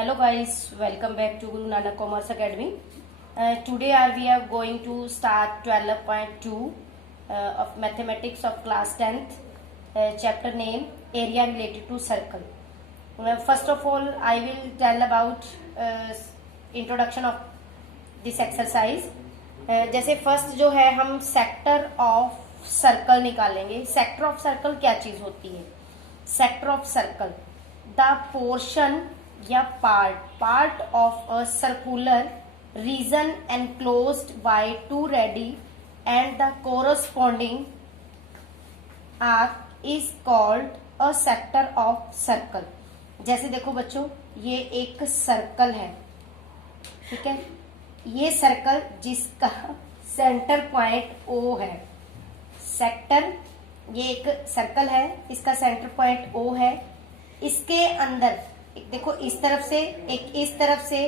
Hello guys, welcome back to Guru Nanak Commerce Academy. Today we are going to start 12.2 of mathematics of class 10th, chapter name area related to circle. First of all, I will tell about introduction of this exercise. जैसे first जो है हम sector of circle निकालेंगे. Sector of circle क्या चीज होती है? Sector of circle the portion या part of a circular region enclosed by two radii and the corresponding arc is called a sector of circle. जैसे देखो बच्चों, ये एक सर्कल है, ठीक है. ये सर्कल जिसका सेंटर पॉइंट O है. सेक्टर, ये एक सर्कल है, इसका सेंटर पॉइंट O है. इसके अंदर एक देखो इस तरफ से, एक इस तरफ से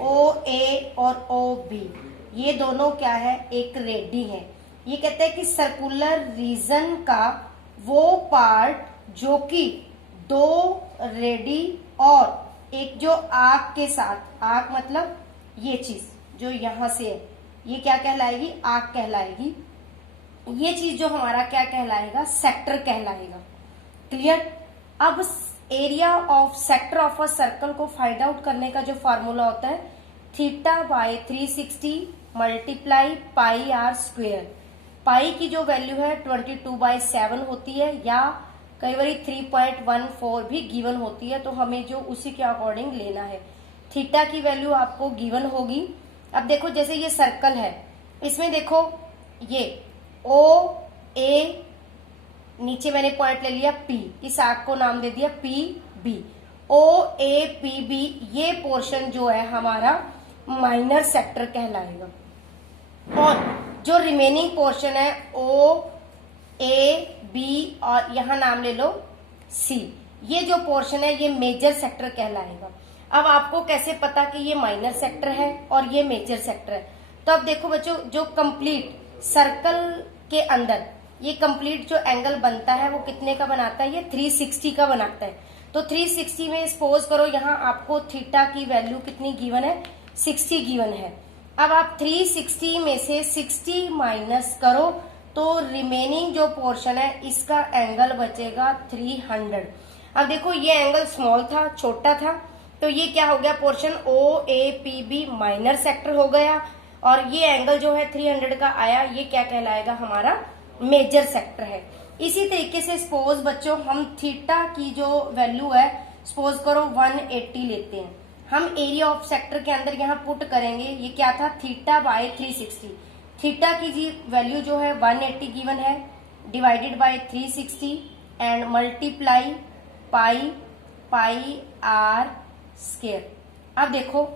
OA और OB, ये दोनों क्या है? एक रेडी है. ये कहते हैं कि सर्कुलर रीजन का वो पार्ट जो कि दो रेडी और एक जो आर्क के साथ, आर्क मतलब ये चीज जो यहां से है, ये क्या कहलाएगी? आर्क कहलाएगी. ये चीज जो हमारा क्या कहलाएगा? सेक्टर कहलाएगा. क्लियर? अब area of sector of a circle को फाइंड आउट करने का जो फॉर्मूला होता है, theta by 360 multiply pi r square. Pi की जो वैल्यू है 22/7 होती है, या कई बार 3.14 भी गिवन होती है, तो हमें जो उसी के अकॉर्डिंग लेना है. थीटा की वैल्यू आपको गिवन होगी. अब देखो जैसे ये सर्कल है, इसमें देखो ये O A, नीचे मैंने पॉइंट ले लिया P, इस आर्क को नाम दे दिया PB. OAPB ये पोर्शन जो है हमारा माइनर सेक्टर कहलाएगा. और जो रिमेनिंग पोर्शन है OAB और यहां नाम ले लो C, ये जो पोर्शन है ये मेजर सेक्टर कहलाएगा. अब आपको कैसे पता कि ये माइनर सेक्टर है और ये मेजर सेक्टर है? तो अब देखो बच्चों, जो कंप्लीट सर्कल के अंदर ये कंप्लीट जो एंगल बनता है वो कितने का बनाता है? ये 360 का बनाता है. तो 360 में सपोज करो यहाँ आपको थीटा की वैल्यू कितनी गिवन है? 60 गिवन है. अब आप 360 में से 60 माइनस करो तो रिमेनिंग जो पोर्शन है इसका एंगल बचेगा 300. अब देखो ये एंगल स्मॉल था, छोटा था, तो ये क्या हो गया? पोर्शन OAPB माइनर सेक्टर हो गया, और ये एंगल जो है 300 का आया, ये क्या कहलाएगा? हमारा मेजर सेक्टर है. इसी तरीके से सपोज बच्चों हम थीटा की जो वैल्यू है, सपोज करो 180 लेते हैं. हम एरिया ऑफ सेक्टर के अंदर यहाँ पुट करेंगे. ये क्या था? Theta by 360. थीटा की जी वैल्यू जो है 180 गिवन है, divided by 360 and multiply pi r square. अब देखो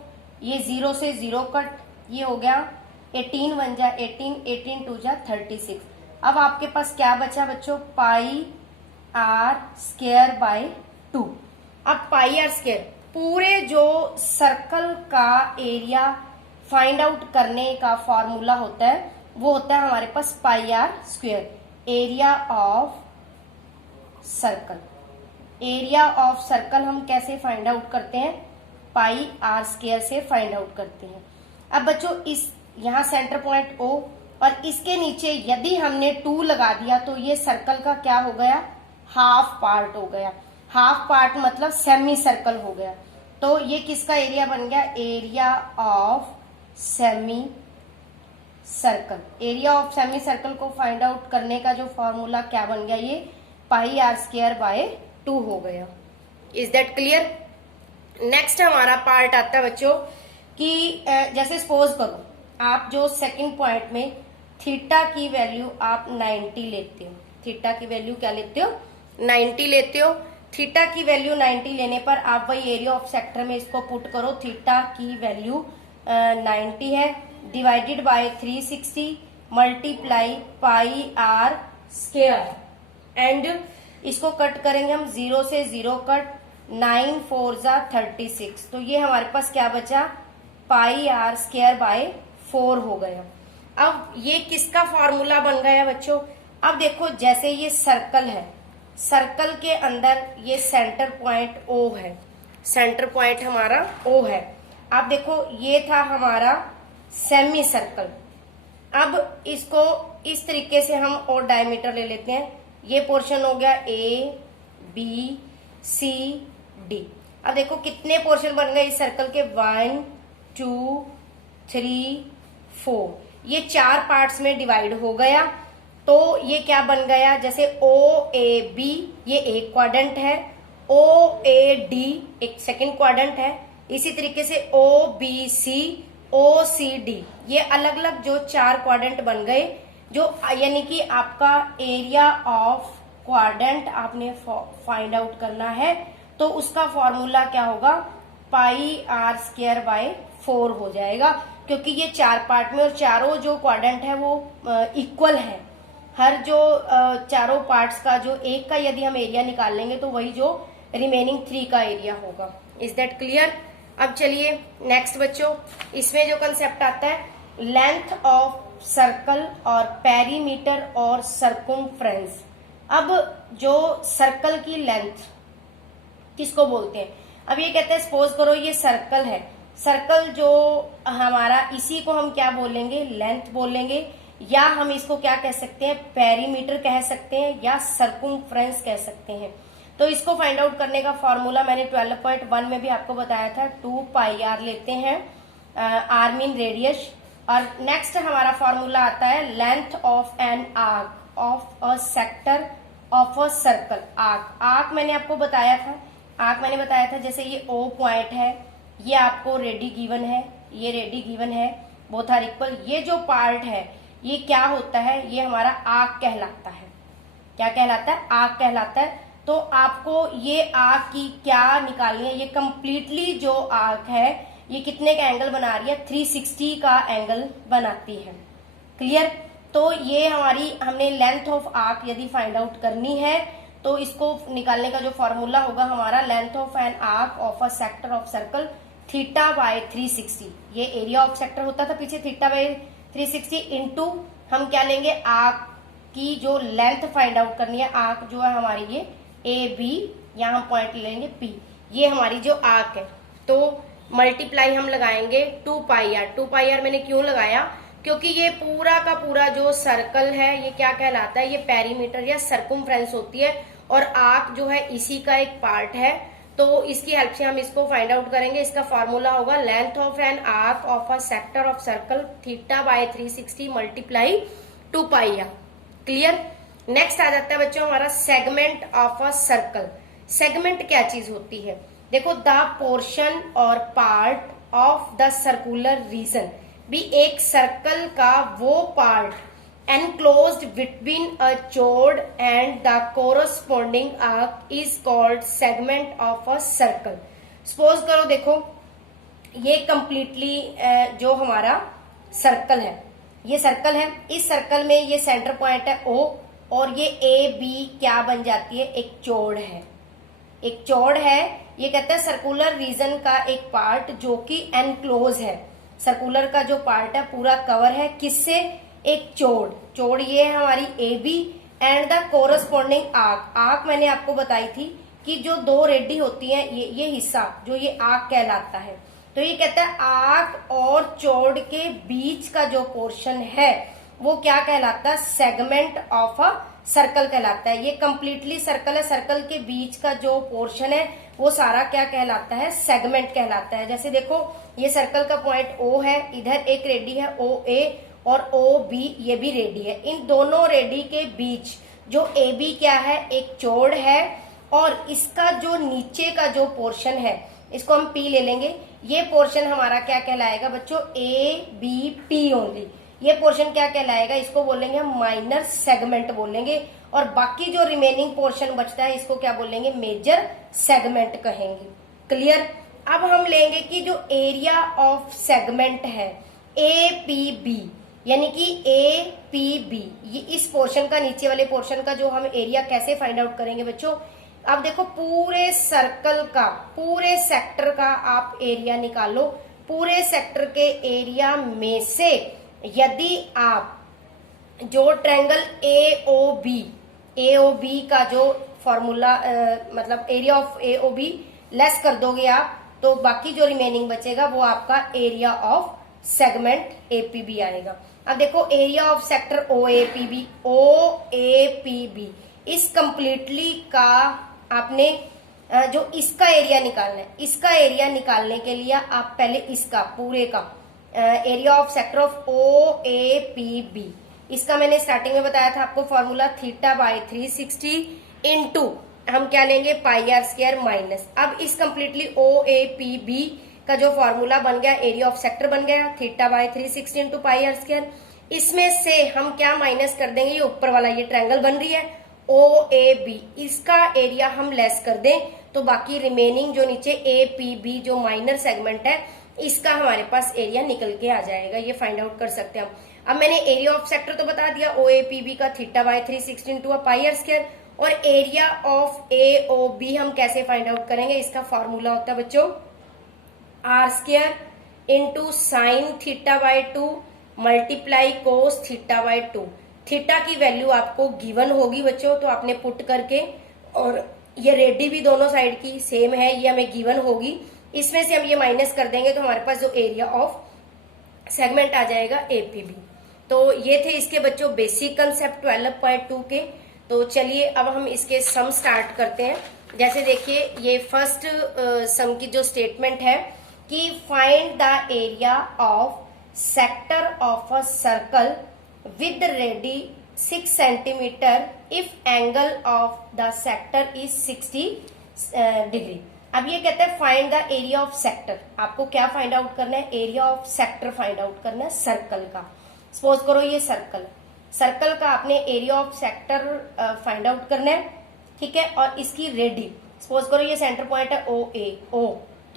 ये 0 से 0 कट, ये हो गया 18 1 जा 18, 18 2 जा 36. अब आपके पास क्या बचा बच्चों? पाई आर स्क्वायर बाय 2. अब पाई आर स्क्वायर, पूरे जो सर्कल का एरिया फाइंड आउट करने का फॉर्मूला होता है वो होता है हमारे पास pi r square. Area of circle, area of circle हम कैसे फाइंड आउट करते हैं? पाई आर स्क्वायर से फाइंड आउट करते हैं. अब बच्चों इस यहाँ सेंटर पॉइंट O और इसके नीचे यदि हमने 2 लगा दिया तो ये सर्कल का क्या हो गया? हाफ पार्ट हो गया. हाफ पार्ट मतलब सेमी सर्कल हो गया. तो ये किसका एरिया बन गया? Area of semi circle. Area of semi circle को फाइंड आउट करने का जो फॉर्मूला क्या बन गया? ये पाई आर स्क्वायर बाय 2 हो गया. Is that clear? नेक्स्ट हमारा पार्ट आता है बच्चों कि जैसे सपोज करो आप जो सेकंड पॉइंट में थीटा की वैल्यू आप 90 लेते हो. थीटा की वैल्यू क्या लेते हो? 90 लेते हो. थीटा की वैल्यू 90 लेने पर आप वही एरिया ऑफ सेक्टर में इसको पुट करो. थीटा की वैल्यू 90 है, divided by 360 multiply pi r square, and इसको कट करेंगे हम 0 से 0 कट, 9 4 जा 36. तो ये हमारे पास क्या बचा? पाई आर स्क्वायर बाय 4 हो गया. अब ये किसका फॉर्मूला बन गया बच्चों? अब देखो जैसे ये सर्कल है, सर्कल के अंदर ये सेंटर पॉइंट O है, सेंटर पॉइंट हमारा O है। अब देखो ये था हमारा सेमी सर्कल। अब इसको इस तरीके से हम और डायमीटर ले लेते हैं। ये पोर्शन हो गया A B C D। अब देखो कितने पोर्शन बन गए इस सर्कल के, 1 2 3 4। ये 4 पार्ट्स में डिवाइड हो गया। तो ये क्या बन गया, जैसे OAB ये एक क्वाड्रेंट है, OAD एक सेकंड क्वाड्रेंट है, इसी तरीके से OBC OCD ये अलग अलग जो 4 क्वाड्रेंट बन गए। जो यानी कि आपका एरिया ऑफ क्वाड्रेंट आपने फाइंड आउट करना है, तो उसका फॉर्मूला क्या होगा, πr²/4 हो जाएगा, क्योंकि ये 4 पार्ट में और चारों जो क्वाड्रेंट है वो इक्वल है। हर जो चारों पार्ट्स का जो एक का यदि हम एरिया निकाल लेंगे तो वही जो रिमेनिंग 3 का एरिया होगा। Is that clear? अब चलिए नेक्स्ट बच्चों, इसमें जो कंसेप्ट आता है लेंथ ऑफ सर्कल और पेरीमीटर और सरकमफ्रेंस। अब जो सर्कल की लेंथ किसको बोलते हैं? अब ये कहते हैं सपोज करो ये सर्कल है, सर्कल जो हमारा इसी को हम क्या बोलेंगे, लेंथ बोलेंगे, या हम इसको क्या कह सकते हैं, पेरीमीटर कह सकते हैं, या सरकमफ्रेंस कह सकते हैं। तो इसको फाइंड आउट करने का फॉर्मूला मैंने 12.1 में भी आपको बताया था, 2πr लेते हैं, r मीन रेडियस। और नेक्स्ट हमारा फॉर्मूला आता है length of an arc of a sector of a circle. Arc मैंने आपको बताया था, आर्क मैंने बताया था जैसे ये O पॉइंट है, ये आपको रेडी गिवन है, ये रेडी गिवन है, बोथ आर इक्वल। ये जो पार्ट है ये क्या होता है, ये हमारा आर्क कहलाता है। क्या कहलाता है? आर्क कहलाता है। तो आपको ये आर्क की क्या निकालनी है, ये कंप्लीटली जो आर्क है ये कितने का एंगल बना रही है, 360 का एंगल बनाती है। क्लियर? तो ये हमारी हमने लेंथ ऑफ आर्क यदि फाइंड आउट करनी है तो इसको निकालने का जो फॉर्मूला होगा हमारा length of an arc of a sector of circle θ/360। ये एरिया ऑफ सेक्टर होता था पीछे, θ/360 इंटू हम क्या लेंगे, आर्क की जो लेंथ फाइंड आउट करनी है, आर्क जो है हमारी ये AB, यहाँ हम पॉइंट लेंगे P, ये हमारी जो आर्क है। तो मल्टीप्लाई हम लगाएंगे 2πr। 2πr मैंने क्यों लगाया, क्योंकि ये पूरा का पूरा जो सर्कल है ये क्या कहलाता है, ये पेरीमीटर या सरकमफ्रेंस होती है, और आर्क जो है इसी का एक पार्ट है। तो इसकी हेल्प से हम इसको फाइंड आउट करेंगे। इसका फॉर्मूला होगा length of an arc of a sector of circle θ/360 multiply 2πr। Clear? Next आ जाता है बच्चों हमारा segment of a circle. Segment क्या चीज होती है? देखो, द पोर्शन और part of the circular region, भी एक सर्कल का वो part enclosed between a chord and the corresponding arc is called segment of a circle। Suppose करो, देखो ये कंप्लीटली जो हमारा सर्कल है, ये सर्कल है, इस सर्कल में ये सेंटर पॉइंट है O, और ये AB क्या बन जाती है, एक चौड़ है। एक चौड़ है, ये कहता है सर्कुलर रीजन का एक पार्ट जो कि एनक्लोज है। सर्कुलर का जो पार्ट है पूरा कवर है किससे, एक चौड़। चौड़ ये है हमारी AB and the corresponding arc. Arc मैंने आपको बताई थी कि जो 2 रेडी होती है, ये हिस्सा जो ये आर्क कहलाता है। तो ये कहता है आर्क और चौड़ के बीच का जो पोर्शन है वो क्या कहलाता है, सेगमेंट ऑफ अ सर्कल कहलाता है। ये कंप्लीटली सर्कल है, सर्कल के बीच का जो पोर्शन है वो सारा क्या कहलाता है, सेगमेंट कहलाता है। जैसे देखो ये सर्कल का पॉइंट O है, इधर एक रेडी है OA और OB ये भी रेडी है। इन दोनों रेडी के बीच जो AB क्या है, एक चौड़ है, और इसका जो नीचे का जो पोर्शन है इसको हम P ले लेंगे। ये पोर्शन हमारा क्या कहलाएगा बच्चों, ABP ओनली। ये पोर्शन क्या कहलाएगा, इसको बोलेंगे हम माइनर सेगमेंट बोलेंगे, और बाकी जो रिमेनिंग पोर्शन बचता है इसको क्या बोलेंगे, मेजर सेगमेंट कहेंगे। क्लियर? अब हम लेंगे कि जो एरिया ऑफ सेगमेंट है APB, यानी कि APB, ये इस पोर्शन का, नीचे वाले पोर्शन का जो हम एरिया कैसे फाइंड आउट करेंगे बच्चों। अब देखो पूरे सर्कल का, पूरे सेक्टर का आप एरिया निकालो। पूरे सेक्टर के एरिया में से यदि आप जो ट्रायंगल AOB का जो फॉर्मूला मतलब एरिया ऑफ AOB लेस कर दोगे आप तो बाकी जो रिमेनिंग बचेगा वो आपका एरिया ऑफ सेगमेंट एपीबी आएगा। अब देखो एरिया ऑफ सेक्टर ओएपीबी, ओएपीबी इस कंप्लीटली का आपने जो इसका एरिया निकालना है, इसका एरिया निकालने के लिए आप पहले इसका पूरे का एरिया ऑफ सेक्टर ऑफ ओएपीबी, इसका मैंने स्टार्टिंग में बताया था आपको फॉर्मूला थीटा बाय 360 इंटू हम क्या लेंगे पाई आर स्क्वायर माइनस। अब इस कंप्लीटली ओएपीबी का जो फॉर्मूला बन गया एरिया ऑफ सेक्टर बन गया theta by 360 into pi r square. इसमें से हम क्या माइनस कर देंगे, ये ऊपर वाला ये ट्रायंगल बन रही है ओ ए बी, इसका एरिया हम लेस कर दें तो बाकी रिमेनिंग जो नीचे ए पी बी जो माइनर सेगमेंट है इसका हमारे पास एरिया निकल के आ जाएगा। ये फाइंड आउट कर सकते हैं हम। अब मैंने एरिया ऑफ सेक्टर तो बता दिया ओ ए पी बी का theta by 360 into pi r square, और area of A O B हम कैसे फाइंड आउट करेंगे, इसका फॉर्मूला होता है बच्चों r square into sine theta by 2 multiply cos theta by 2। Theta की वैल्यू आपको गिवन होगी बच्चों, तो आपने पुट करके, और ये रेडी भी दोनों साइड की सेम है, ये हमें गिवन होगी, इसमें से हम ये माइनस कर देंगे तो हमारे पास जो एरिया ऑफ सेगमेंट आ जाएगा एपीबी। तो ये थे इसके बच्चों बेसिक कंसेप्ट 12.2 के। तो चलिए अब हम इसके सम स्टार्ट करते हैं। जैसे देखिए ये फर्स्ट सम की जो स्टेटमेंट है कि find the area of sector of a circle with ready 6 centimetre if angle of the sector is 60 degree. अब ये कहते हैं find the area of sector. आपको क्या फाइंड आउट करना है, area of sector find out करना है सर्कल का। सपोज करो ये सर्कल का आपने area of sector find out करना है, ठीक है, और इसकी रेडी सपोज करो ये सेंटर पॉइंट है ओ ए, ओ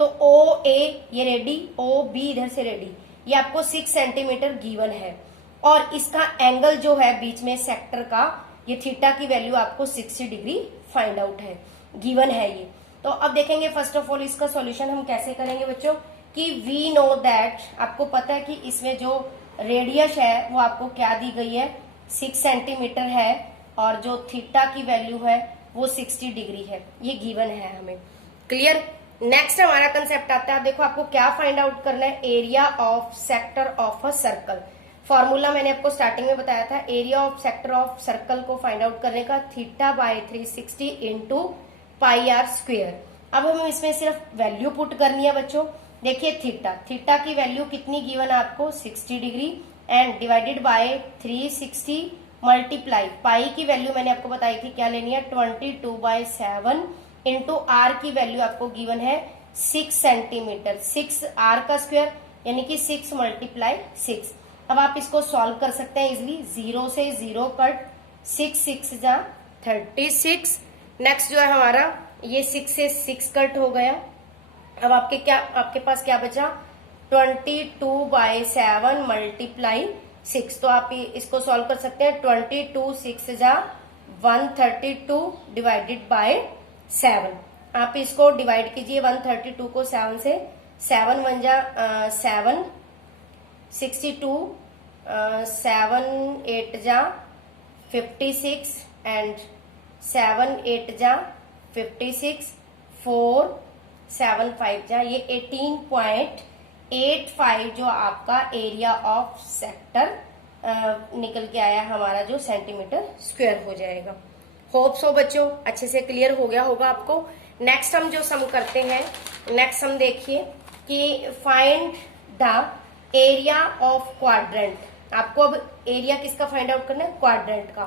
तो ओ ए ये रेडी, ओ बी इधर से रेडी, ये आपको 6 सेंटीमीटर गिवन है, और इसका एंगल जो है बीच में सेक्टर का ये थीटा की वैल्यू आपको 60 डिग्री फाइंड आउट है, गिवन है ये। तो अब देखेंगे फर्स्ट ऑफ ऑल इसका सॉल्यूशन हम कैसे करेंगे बच्चों कि वी नो दैट, आपको पता है कि इसमें जो रेडियस है वो आपको क्या दी गई है 6 सेंटीमीटर है, और जो थीटा की वैल्यू है वो 60 डिग्री है, ये गिवन है हमें। क्लियर। नेक्स्ट हमारा कंसेप्ट आता है, देखो आपको क्या फाइंड आउट करना है, area of sector of a circle. Formula मैंने आपको स्टार्टिंग में बताया था area of sector of circle को फाइंड आउट करने का theta by 360 into pi r square. अब हम इसमें सिर्फ वैल्यू पुट करनी है बच्चों। देखिए थीटा की वैल्यू कितनी गिवन है आपको 60 degree, and divided by 360 multiply पाई की वैल्यू मैंने आपको बताई थी क्या लेनी है 22/7 इंटू आर की वैल्यू आपको गिवन है 6 सेंटीमीटर, 6 आर का स्क्वायर यानी कि 6 मल्टीप्लाई 6। अब आप इसको सॉल्व कर सकते हैं इजिली, 0 से 0 कट, 6 जा 36। नेक्स्ट जो है हमारा ये 6 से 6 कट हो गया। अब आपके पास क्या बचा 22/7 मल्टीप्लाई 6। तो आप इसको सॉल्व कर सकते हैं 22 6 जा 132 डिवाइडेड बाय 7। आप इसको डिवाइड कीजिए 132 को 7 से, 7 1 जा 7, 62, 7 8 जा 56 एंड 7 8 जा 56, 4 7 5 जा ये 18.85 जो आपका एरिया ऑफ सेक्टर निकल के आया हमारा जो सेंटीमीटर स्क्वायर हो जाएगा। होप सो बच्चों अच्छे से क्लियर हो गया होगा आपको। नेक्स्ट हम जो सम करते हैं, नेक्स्ट हम देखिए कि find the area of quadrant. आपको अब एरिया किसका फाइंड आउट करना है, क्वाड्रेंट का।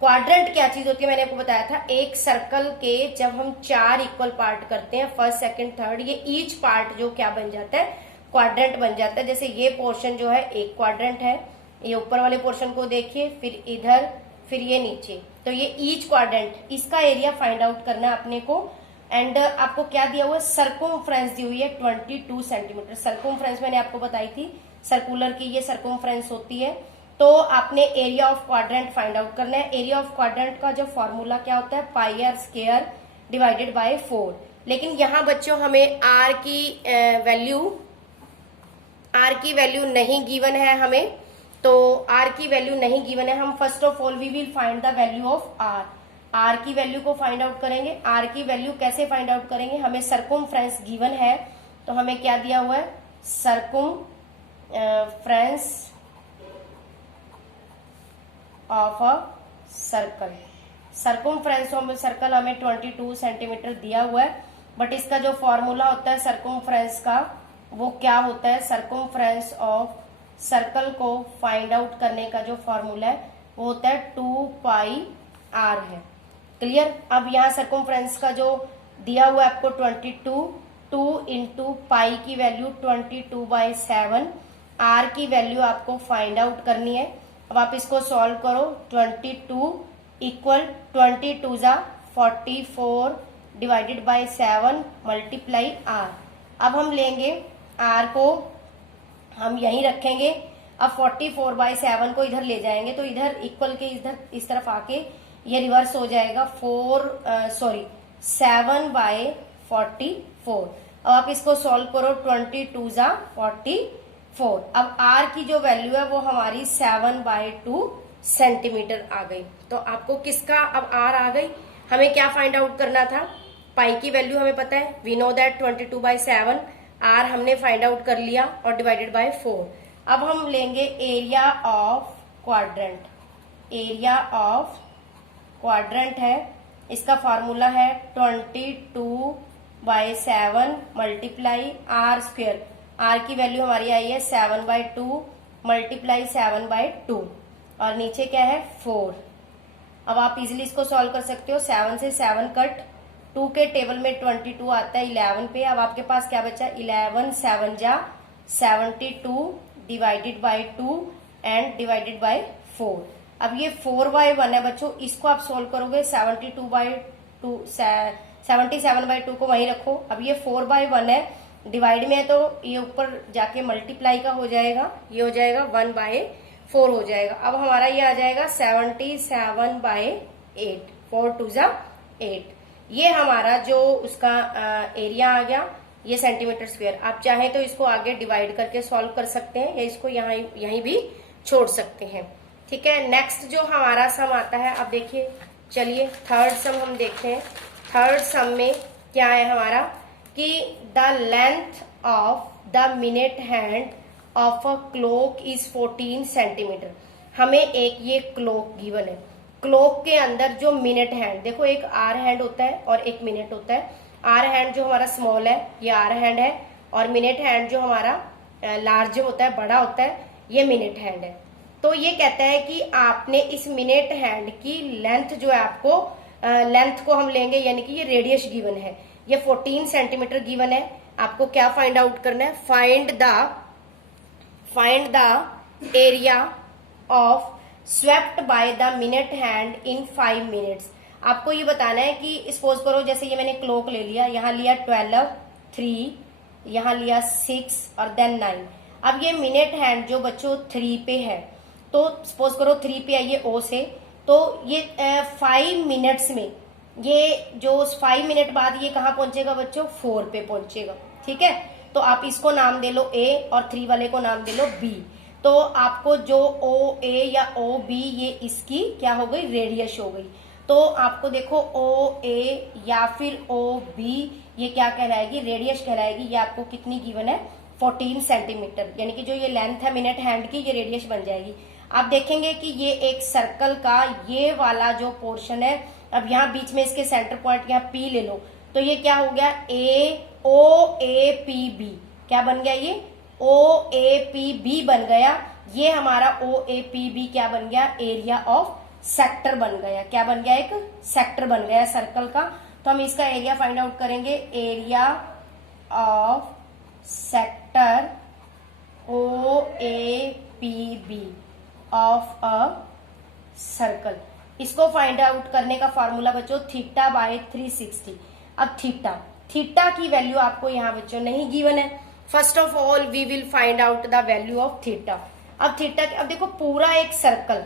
क्वाड्रेंट क्या चीज होती है मैंने आपको बताया था, एक सर्कल के जब हम 4 इक्वल पार्ट करते हैं फर्स्ट सेकंड थर्ड, ये ईच पार्ट जो क्या बन जाता है क्वाड्रेंट बन जाता है। जैसे ये पोर्शन जो है एक क्वाड्रेंट है, ये ऊपर वाले पोर्शन को देखिए, फिर इधर, फिर ये नीचे, तो ये ईच क्वाड्रेंट, इसका एरिया फाइंड आउट करना है अपने को। एंड आपको क्या दिया हुआ है, सर्कमफ्रेंस दी हुई है 22 सेंटीमीटर। सर्कमफ्रेंस मैंने आपको बताई थी, सर्कुलर की ये सर्कमफ्रेंस होती है। तो आपने area of quadrant find out करना है। एरिया ऑफ क्वाड्रेंट का जो फॉर्मूला क्या होता है पाई आर स्क्वायर डिवाइडेड बाय 4। लेकिन यहाँ बच्चों हमें आर की वैल्यू नहीं गिवन है हमें, तो आर की वैल्यू नहीं गिवन है। हम first of all we will find the value of r. R की वैल्यू को फाइंड आउट करेंगे। आर की वैल्यू कैसे फाइंड आउट करेंगे, हमें सरकमफ्रेंस गिवन है, तो हमें क्या दिया हुआ है, circumference of a circle. Circumference of circle हमें 22 सेंटीमीटर दिया हुआ है, बट इसका जो फॉर्मूला होता है सरकमफ्रेंस का वो क्या होता है, सरकमफ्रेंस ऑफ सर्कल को फाइंड आउट करने का जो फॉर्मूला है वो होता है 2 पाई आर है। क्लियर। अब यहाँ सरकमफ्रेंस का जो दिया हुआ है आपको 22, 2 इंटू पाई की वैल्यू 22/7, आर की वैल्यू आपको फाइंड आउट करनी है। अब आप इसको सॉल्व करो, 22 इक्वल 22 जा 44 डिवाइडेड बाय 7 मल्टीप्लाई आर। अब हम लेंगे आर को हम यहीं रखेंगे। अब 44/7 को इधर ले जाएंगे तो इधर इक्वल के इधर इस तरफ आके ये रिवर्स हो जाएगा 7/44। अब आप इसको सॉल्व करो, 22 जा 44। अब आर की जो वैल्यू है वो हमारी 7/2 सेंटीमीटर आ गई। तो आपको किसका अब आर आ गई, हमें क्या फाइंड आउट करना था, पाई की वैल्यू हमें पता है, वी नो दैट 22/7, आर हमने फाइंड आउट कर लिया और डिवाइडेड बाय 4। अब हम लेंगे area of quadrant. Area of quadrant है, इसका फॉर्मूला है 22/7 मल्टीप्लाई आर स्क्वेयर। आर की वैल्यू हमारी आई है 7/2 मल्टीप्लाई 7/2 और नीचे क्या है 4। अब आप इजीली इसको सॉल्व कर सकते हो, 7 से 7 कट, 2 के टेबल में 22 आता है 11 पे। अब आपके पास क्या बचा, 11 7 जा 72 divided by 2 and divided by 4। अब ये 4/1 है बच्चों, इसको आप सोल्व करोगे 77/2 को वहीं रखो। अब ये 4/1 है, डिवाइड में है तो ये ऊपर जाके मल्टीप्लाई का हो जाएगा, ये हो जाएगा 1/4 हो जाएगा। अब हमारा ये आ जाएगा 77/8, 4 2 जा 8। ये हमारा जो उसका एरिया आ गया, ये सेंटीमीटर स्क्वायर। आप चाहें तो इसको आगे डिवाइड करके सॉल्व कर सकते हैं या इसको यहीं भी छोड़ सकते हैं। ठीक है, नेक्स्ट जो हमारा सम आता है, अब देखिए चलिए थर्ड सम हम देखते हैं। थर्ड सम में क्या है हमारा कि the length of the minute hand of a clock is 14 centimetre. हमें एक ये क्लॉक गिवन है, क्लॉक के अंदर जो मिनट हैंड, देखो एक आर हैंड होता है और एक मिनट होता है। आर हैंड जो हमारा स्मॉल है ये आर हैंड है, और मिनट हैंड जो हमारा लार्ज होता है, बड़ा होता है, ये मिनट हैंड है। तो ये कहता है कि आपने इस मिनट हैंड की लेंथ जो है आपको, लेंथ को हम लेंगे यानी कि ये रेडियस गिवन है, ये 14 सेंटीमीटर गिवन है। आपको क्या फाइंड आउट करना है, find the area of swept by the minute hand in 5 minutes. आपको ये बताना है कि सपोज करो जैसे ये मैंने क्लॉक ले लिया, यहाँ लिया 12, 3, यहाँ लिया 6 और देन 9। अब ये मिनट हैंड जो बच्चों 3 पे है, तो सपोज करो 3 पे आई है ओ से, तो ये 5 मिनट्स में, ये जो 5 मिनट बाद ये कहाँ पहुंचेगा बच्चों, 4 पे पहुंचेगा। ठीक है, तो आप इसको नाम दे लो ए और 3 वाले को नाम दे लो बी। तो आपको जो ओ ए या ओ बी, ये इसकी क्या हो गई, रेडियस हो गई। तो आपको देखो ओ ए या फिर ओ बी, ये क्या कहलाएगी, रेडियस कहलाएगी। ये आपको कितनी गिवन है, 14 सेंटीमीटर, यानी कि जो ये लेंथ है मिनट हैंड की, ये रेडियस बन जाएगी। आप देखेंगे कि ये एक सर्कल का ये वाला जो पोर्शन है, अब यहाँ बीच में इसके सेंटर पॉइंट यहाँ पी ले लो, तो ये क्या हो गया, ओ ए पी बी, क्या बन गया, ये ओ ए पी बी बन गया। ये हमारा ओ ए पी बी क्या बन गया, एरिया ऑफ सेक्टर बन गया। क्या बन गया, एक सेक्टर बन गया सर्कल का। तो हम इसका एरिया फाइंड आउट करेंगे, area of sector O A P B of a circle. इसको फाइंड आउट करने का फॉर्मूला बच्चों θ/360। अब थीटा की वैल्यू आपको यहाँ बच्चों नहीं गिवन है। First of all we will find out the value of theta. अब थीटा, अब देखो पूरा एक सर्कल,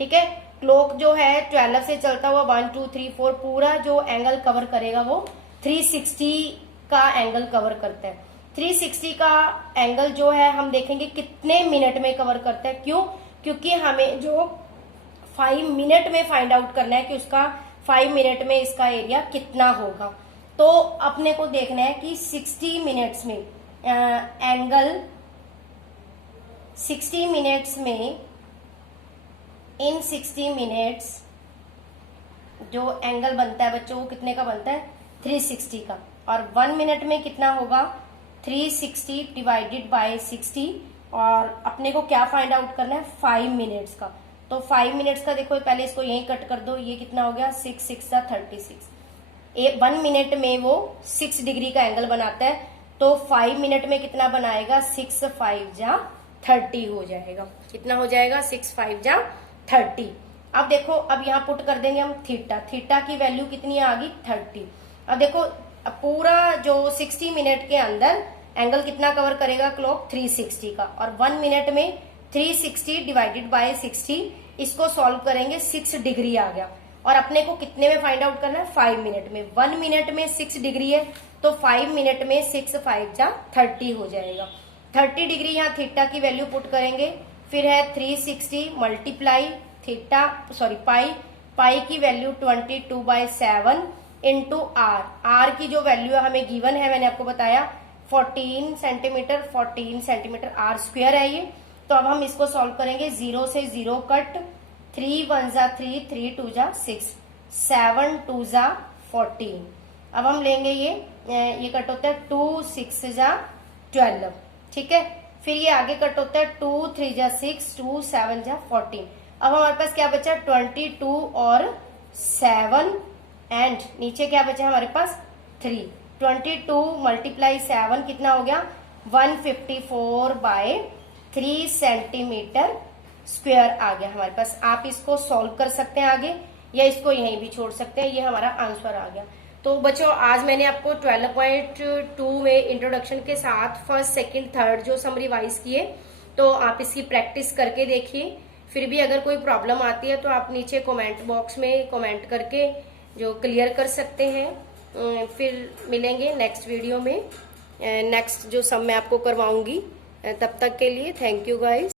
ठीक है, क्लॉक जो है 12 से चलता हुआ 1 2 3 4, पूरा जो एंगल कवर करेगा वो 360 का एंगल कवर करता है। 360 का एंगल जो है हम देखेंगे कितने मिनट में कवर करता है। क्यों, क्योंकि हमें जो 5 मिनट में फाइंड आउट करना है कि उसका 5 मिनट में इसका एरिया कितना होगा। तो अपने को देखना है कि 60 मिनट्स में एंगल 60 मिनट्स में इन 60 मिनट्स जो एंगल बनता है बच्चों वो कितने का बनता है 360 का, और 1 मिनट में कितना होगा 360 डिवाइडेड बाय 60, और अपने को क्या फाइंड आउट करना है 5 मिनट्स का। तो 5 मिनट्स का देखो पहले इसको यहीं कट कर दो, ये कितना हो गया 6 6 36। 1 मिनट में वो 6 डिग्री का एंगल बनाता है, तो 5 मिनट में कितना बनाएगा 6 5 जा 30 हो जाएगा। कितना हो जाएगा 6 5 जा 30। अब देखो अब यहाँ पुट कर देंगे हम थीटा, थीटा की वैल्यू कितनी आ गई 30। अब देखो अब पूरा जो 60 मिनट के अंदर एंगल कितना कवर करेगा क्लॉक 360 का, और 1 मिनट में 360 डिवाइडेड बाय 60, इसको सॉल्व करेंगे 6 डिग्री आ गया, और अपने को कितने में फाइंड आउट करना है 5 मिनट में। 1 मिनट में 6 डिग्री है तो 5 मिनट में 6 5 जा 30 हो जाएगा। 30 डिग्री यहाँ थीटा की वैल्यू पुट करेंगे, फिर है 360 मल्टीप्लाई थीटा पाई, पाई की वैल्यू 22/7 इंटू आर, आर की जो वैल्यू है हमें गिवन है, मैंने आपको बताया 14 सेंटीमीटर आर स्क्वायर है ये। तो अब हम इसको सॉल्व करेंगे, 0 से 0 कट, 3 1 जा 3, 3 2 जा 6, 7 2 जा 14। अब हम लेंगे ये कट होता है 2 6 जा 12, ठीक है। फिर ये आगे कट होता है 2 3 जा 6, 2 7 जा 14। अब हमारे पास क्या बचा 22 और 7, एंड नीचे क्या बचा हमारे पास 3। 22 मल्टीप्लाई 7 कितना हो गया 154/3 सेंटीमीटर स्क्वायर आ गया हमारे पास। आप इसको सॉल्व कर सकते हैं आगे, या इसको यहीं भी छोड़ सकते हैं, ये हमारा आंसर आ गया। तो बच्चों आज मैंने आपको 12.2 में इंट्रोडक्शन के साथ फर्स्ट सेकंड थर्ड जो सम रिवाइज किए, तो आप इसकी प्रैक्टिस करके देखिए। फिर भी अगर कोई प्रॉब्लम आती है तो आप नीचे कमेंट बॉक्स में कमेंट करके जो क्लियर कर सकते हैं। फिर मिलेंगे नेक्स्ट वीडियो में, नेक्स्ट जो सम मैं आपको करवाऊंगी। तब तक के लिए थैंक यू गाइस।